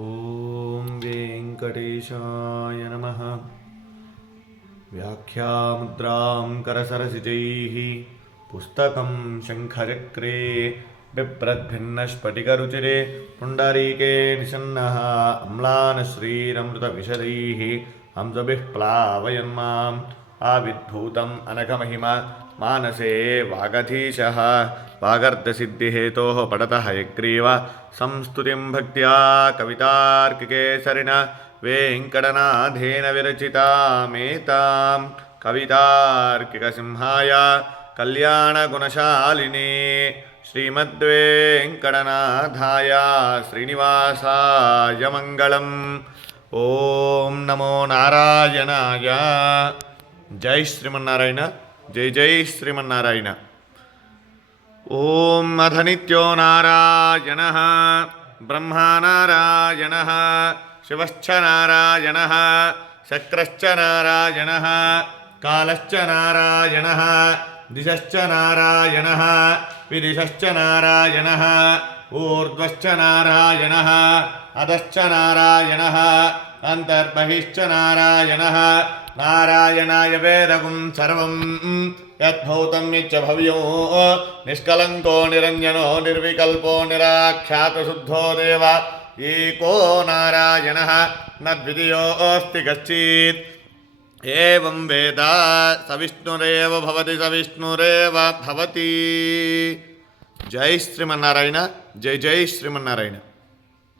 ఓం వెంకటేశాయ నమః. వ్యాఖ్యాముద్రాం కరసరసిజైః పుస్తకం శంఖచక్రే బిభ్రద్భిన్నస్ఫటికరుచిరే పుండరీకే నిషన్నః అమ్లానశ్రీరమృతవిశदैः హంసభిः ప్లావయన్మాం ఆవిద్భూతం అనఘమహిమ మానసే వాగధీశः వాగర్ధసిద్ధిహేతోః పడతః హయగ్రీవ సంస్తుతిం భక్త్యా కవితార్కికేసరిణ వేంకటనాథేన విరచితామేతాం కవితార్కికసింహాయ కళ్యాణగుణశాలినే శ్రీమద్వేంకటనాథాయ శ్రీనివాసాయ మంగళం. ఓం నమో నారాయణాయ. జై శ్రీమన్నారాయణ. జై జై శ్రీమన్నారాయణ. ఓం అధనిత్యో నారాయణః బ్రహ్మా నారాయణః శివశ్చ నారాయణః శక్రశ్చ నారాయణః కాలశ్చ నారాయణః దిశశ్చ నారాయణః విదిశశ్చ నారాయణః ఊర్ధ్వశ్చ నారాయణః అధశ్చ నారాయణః అంతర్బహిశ్చ నారాయణః. నారాయణాయ వేదగుం సర్వం యద్భూతం యచ్చ భవ్యో నిష్కలంకో నిరంజనో నిర్వికల్పో నిరాఖ్యాత శుద్ధో దేవ ఏకో నారాయణః న ద్వితీయోऽస్తి కశ్చిత్. ఏవం వేద సవిష్ణురేవ భవతి సవిష్ణురేవ భవతి. జై శ్రీమన్నారాయణ. జై జై శ్రీమన్నారాయణ.